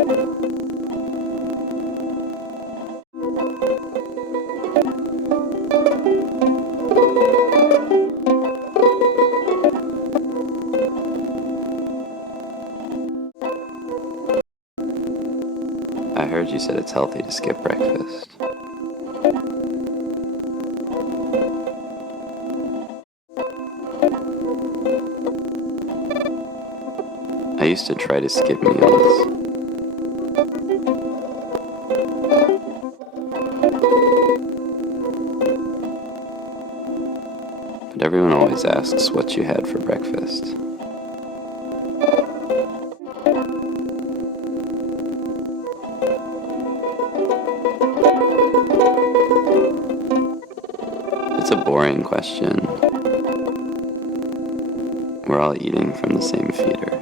I heard you said it's healthy to skip breakfast. I used to try to skip meals. But everyone always asks what you had for breakfast. It's a boring question. We're all eating from the same feeder.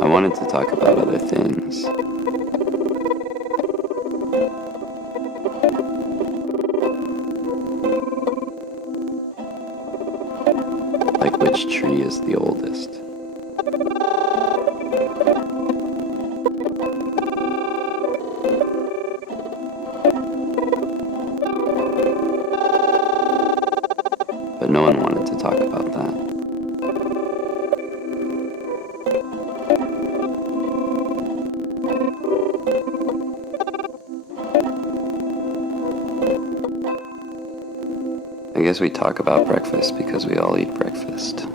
I wanted to talk about other things. Like which tree is the oldest? But no one wanted to talk about that. I guess we talk about breakfast because we all eat breakfast.